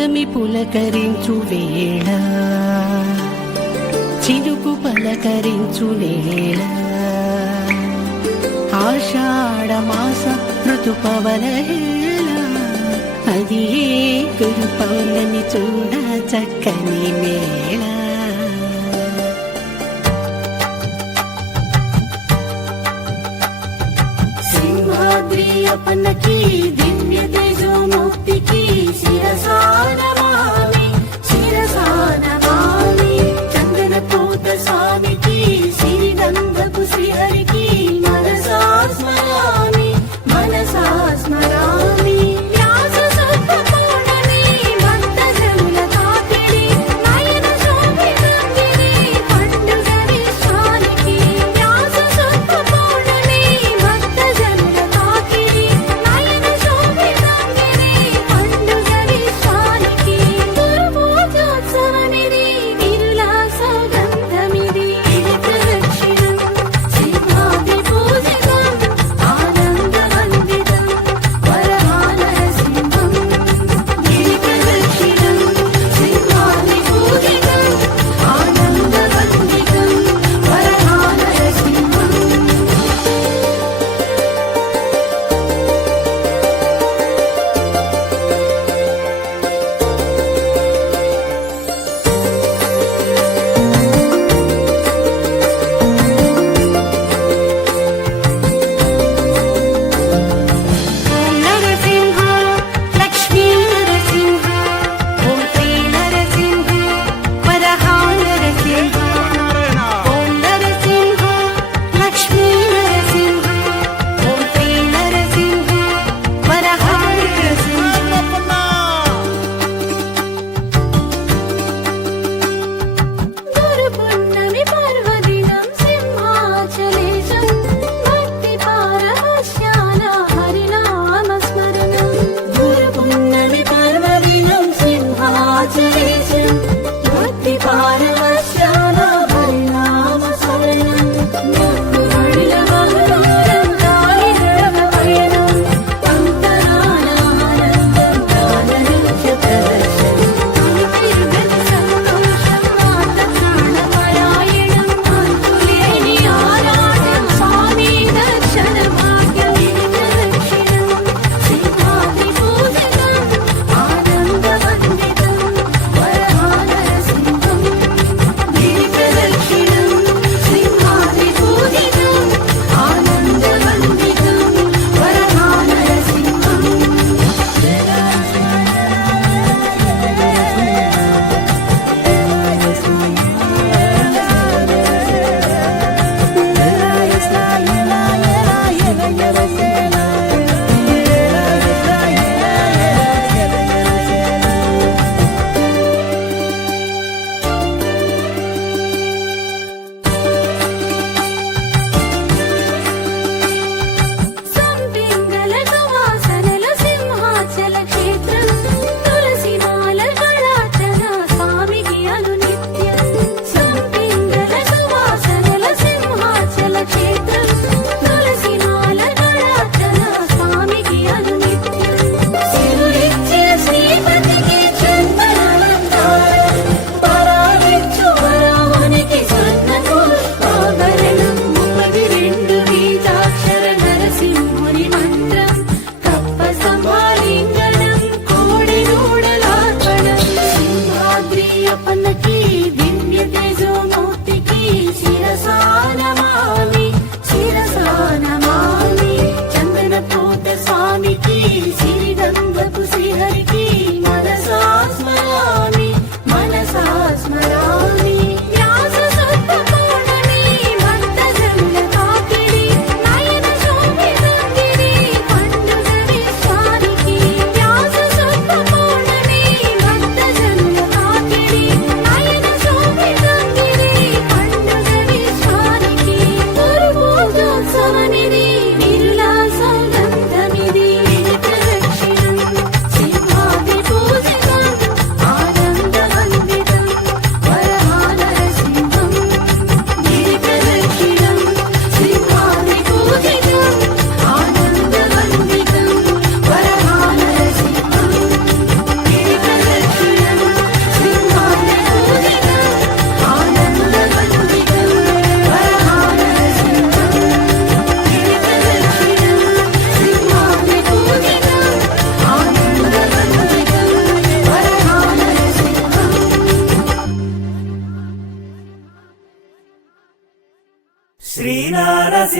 పుడమి పులకరించు వేళ చిలుకు పలకరించు నేల ఆషాఢ మాస ఋతుపవన హేళ అది గురు పౌర్ణమి చూడ చక్కని మేళ సింహాద్రి అపన్నకి దివ్య తేజోముక్తికి శిరసానమామి శిరసానమామి చందన పూత స్వామికి శ్రీగంధపు శ్రీహరికి మనసా స్మరామి మనసా స్మరామి వ్యాస శుద్ధ పౌర్ణమి భక్త జనుల తాకిడి నయన శోభితంగిని పండుగ విశ్వానికి వ్యాస శుద్ధ పౌర్ణమి భక్త జనుల తాకిడి నయన శోభితంగిని పండుగ విశ్వానికి గురుపూజోత్సవమిది తిరులా సౌగంధమిది ఇది ప్రదక్షిణం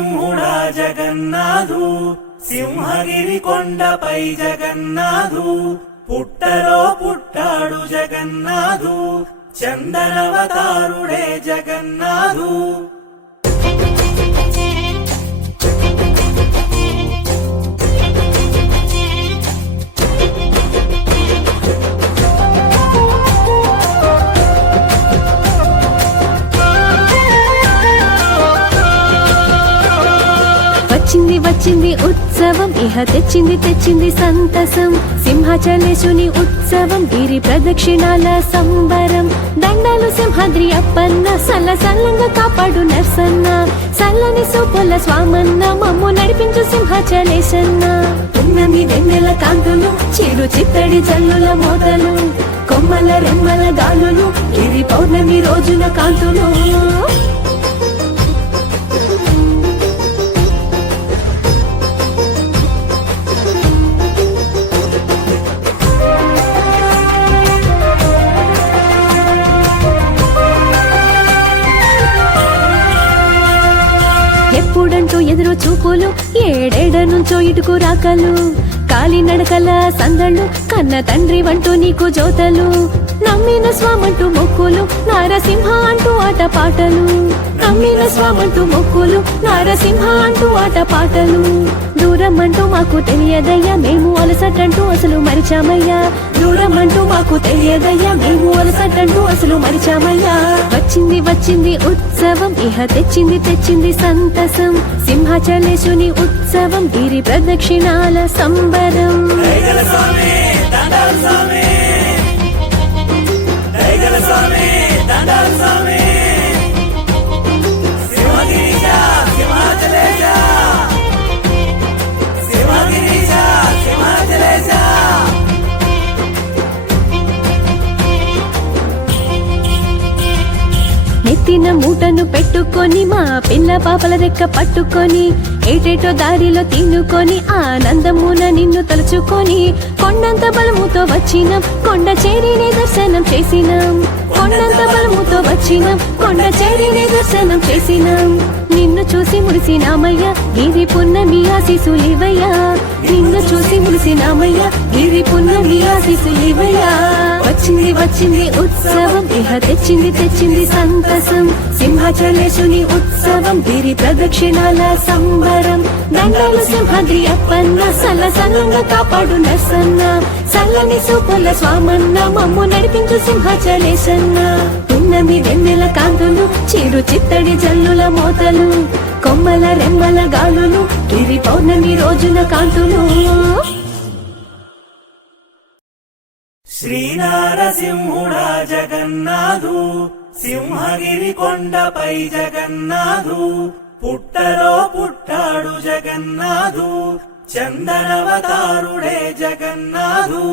నరసింహుడా జగన్నాథు, సింహగిరి కొండపై జగన్నాథు, పుట్టలో పుట్టాడు జగన్నాథు, చందనవతారుడే జగన్నాథు. వచ్చింది వచ్చింది ఉత్సవం, ఇహ తెచ్చింది తెచ్చింది సంతసం. సింహాచలేశుని ఉత్సవం, గిరి ప్రదక్షిణాల సంబరం. దండాలు సింహాద్రి అప్పన్న, సల్ల సల్లంగా కాపాడు నర్సన్న. సల్లని సూపుల స్వామన్న, మమ్ము నడిపించు సింహాచలేశన్న. పున్నమి వెన్నెల కాంతులు, చిరు చిత్తడి జల్లుల మోతలు, కొమ్మల రెమ్మల గాలులు, గిరి పౌర్ణమి రోజున కాంతులు. ఎప్పుడంటూ ఎదురు చూపులు, ఏడేడ నుంచో ఇటుకు రాకలు, కాలినడకల సందళ్ళు, కన్న తండ్రి వంటూ నీకు జోతలు. నమ్మిన స్వామంటూ మొక్కులు, నారసింహ అంటూ ఆట పాటలు. నమ్మిన స్వామంటూ మొక్కులు, నారసింహ అంటూ ఆట పాటలు. దూరం అంటూ మాకు తెలియదయ్యా, మేము అలసటంటూ అసలు మరిచామయ్యా. దూరం అంటూ మాకు తెలియదయ్యా, మేము అలసటంటూ అసలు మరిచామయ్యా. వచ్చింది వచ్చింది ఉత్సవం, ఇహ తెచ్చింది తెచ్చింది సంతసం. సింహాచలేశుని ఉత్సవం, గిరి ప్రదక్షిణాల సంబరం. దైగల స్వామి దండాలు స్వామి, దైగల స్వామి దండాలు స్వామి. సింహగిరీశ సింహాచలేశ, సింహగిరీశ సింహాచలేశ. నెత్తిన మూటను పెట్టుకొని, మా పిల్ల పాపల రెక్క పట్టుకొని, ఏటేటో దారిలో తినుకొని, ఆనందమున నిన్ను తలుచుకొని, కొండంత బలముతో వచ్చినాం, కొండ చేరిని దర్శనం చేసినాం. కొండంత బలముతో వచ్చినాం, కొండ చేరిని దర్శనం చేసినాం. నిన్ను చూసి మురిసినామయ్యా, గిరి పున్నమి ఆశీసులివయ్యా. నిన్ను చూసి మురిసినామయ్యా, గిరి పున్నమి ఆశీసులివయ్యా. వచ్చింది వచ్చింది ఉత్సవం, ఇహ తెచ్చింది తెచ్చింది సంతసం. సింహాచలేశుని ఉత్సవం, గిరి ప్రదక్షిణాల సంబరం. దండాలు సింహాద్రి అప్పన్న, సల్ల సల్లంగా కాపాడు నర్సన్న. సల్లని సూపుల స్వామన్న, మమ్ము నడిపించు సింహాచలేశన్న. పున్నమి వెన్నెల కాంతులు, చిరు చిత్తడి జల్లుల మోతలు, కొమ్మల రెమ్మల గాలులు, గిరి పౌర్ణమి రోజున కాంతులు. శ్రీనారసింహుడా జగన్నాథు, సింహగిరి కొండపై జగన్నాథు, పుట్టలో పుట్టాడు జగన్నాథు, చందనవతారుడే జగన్నాథు.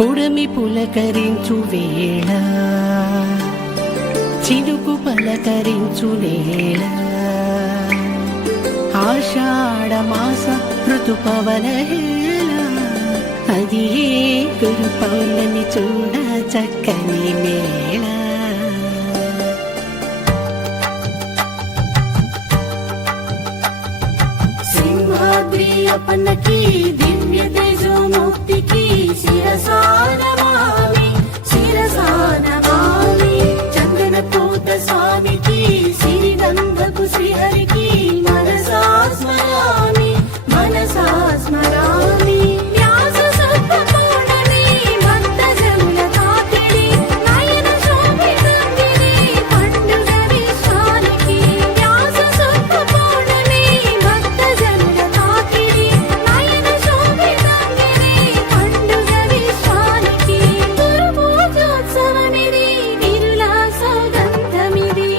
పుడమి పులకరించు వేళ చినుకు పలకరించు నేల ఆషాఢ మాస ఋతుపవన హేళ అది ఏ గురు పౌర్ణమి చూడ చక్కని మేళ సింహాద్రి అప్పన్నకి దివ్య తేజోమూర్తికి శిరసానమామి శిరసానమామి చందన పూత స్వామికి శ్రీగంధపు శ్రీహరికి మనసా స్మరామి మనసా స్మరామి వ్యాస శుద్ధ పౌర్ణమి భక్త జనుల తాకిడి నయన శోభితంగిరి పండుగ విశ్వానికి వ్యాస శుద్ధ పౌర్ణమి భక్త జనుల తాకిడి నయన శోభితంగిరి పండుగ విశ్వానికి గురు పూజోత్సవమిది విరుల సౌగంధమిది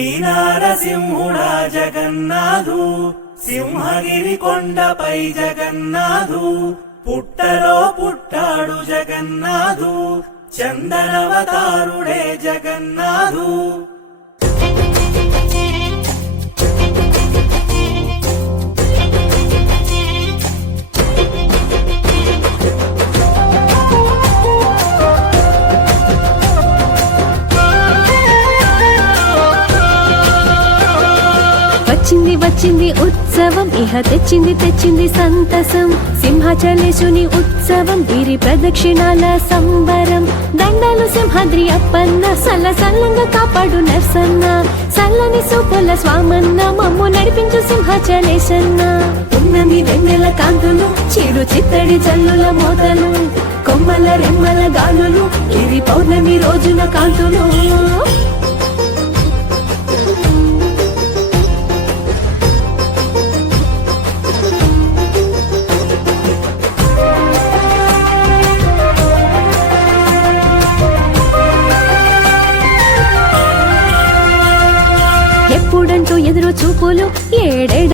శ్రీ నారసింహుడా జగన్నాథు సింహగిరి కొండపై జగన్నాథు పుట్టలో పుట్టాడు జగన్నాథు చందనవతారుడే జగన్నాథు వచ్చింది వచ్చింది ఉత్సవం ఇహ తెచ్చింది సంతసం సింహాచలేశుని ఉత్సవం గిరి ప్రదక్షిణాల సంబరం దండాలు సింహాద్రి అప్పన్న సల్లంగా కాపాడు నర్సన్న సల్లని సూపుల స్వామన్న మమ్ము నడిపించు సింహాచలేశన్న ఉన్నమి వెన్నెల కాంతులు చిరు చిత్తడి జల్లుల మోతలు కొమ్మల రెమ్మల గాలులు గిరి పౌర్ణమి రోజున కాంతులు ఎప్పుడంటూ ఎదురు చూపులు ఏడేడు